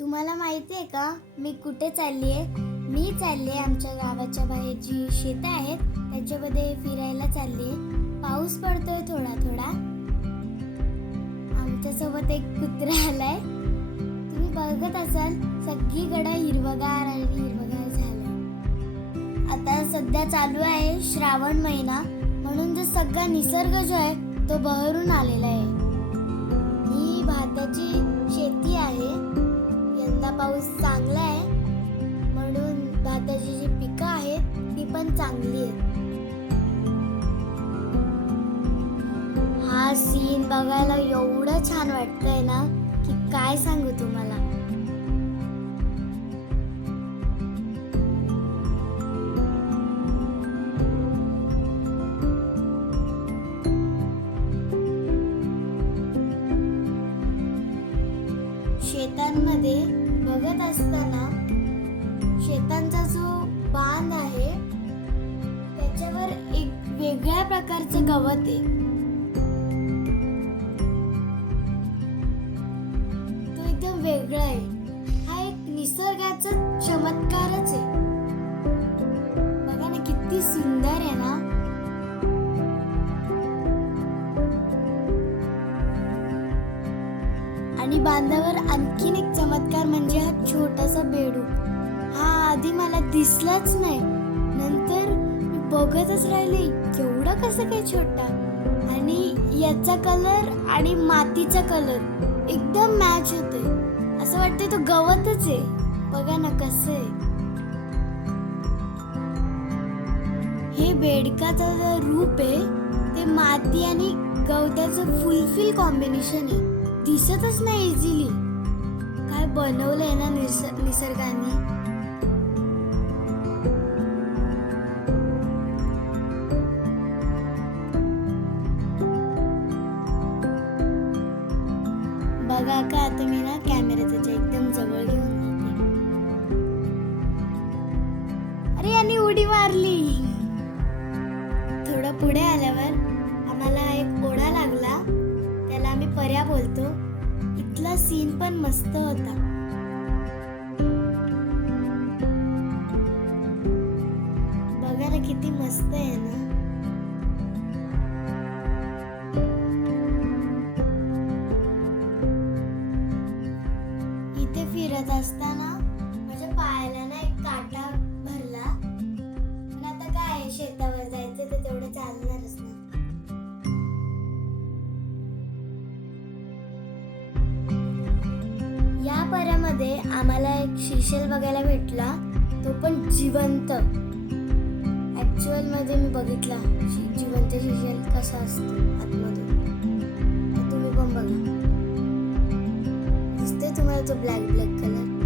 तुम्हाला माहिती आहे का मी कुठे चालली आहे? मी चालली आहे आमच्या गावाच्या बाहेर जी शेतं आहेत त्याच्यामध्ये फिरायला चालली आहे. पाऊस पडतोय थोडा थोडा. आमच्यासोबत एक कुत्रा आलाय. तुम्ही बघत असाल सगळीकडे हिरवगार आणि हिरवगार झालंय. आता सध्या चालू आहे श्रावण महिना, म्हणून जो सगळा निसर्ग जो आहे तो बहरून आलेला आहे. ही भाताची शेती आहे. यंदा पाऊस चांगला आहे म्हणून भाताची जी पिकं आहेत ती पण चांगली आहेत. हा सीन बघायला एवढं छान वाटतंय ना की काय सांगू तुम्हाला. शेतांमध्ये बघत असताना शेतांचा जो बांध आहे त्याच्यावर एक वेगळ्या प्रकारचं गवत आहे. तो एकदम वेगळा आहे. हा एक निसर्गाचा चमत्कारच आहे. बघा ना किती सुंदर आहे ना. आणि बांधावर आणखीन एक चमत्कार म्हणजे हा छोटासा बेडूक. हा आधी मला दिसलाच नाही, नंतर मी बघतच राहिले एवढा कसं काय छोटा. आणि याचा कलर आणि मातीचा कलर एकदम मॅच होतोय. असं वाटतंय तो गवतच आहे. बघा ना कसं आहे. हे बेडकाचं जे रूप आहे ते माती आणि गवताचं फुलफिल कॉम्बिनेशन आहे. दिसतच नाही इझिली. काय बनवलंय ना निसर्गाने. बघा का आता मी ना कॅमेरा त्याच्या एकदम जवळ घेऊन जाते. अरे यांनी उडी मारली. थोडं पुढे आल्यावर आम्हाला एक ओढा लागला, त्याला आम्ही पर्या बोलतो. इथला सीन पण मस्त होता. बघा ना किती मस्त आहे ना. इथे फिरत असताना माझ्या पायाला ना एक काटा भरला. पण आता काय शेतावर जायचं तर तेवढं चालणारच ना. या पर्यामध्ये आम्हाला एक शिशेल बघायला भेटला, तो पण जिवंत. ऍक्च्युअल मध्ये मी बघितला जिवंत शिशेल कसा असतो आतमधून. तुम्ही पण बघा. दिसतोय तुम्हाला तो ब्लॅक कलर.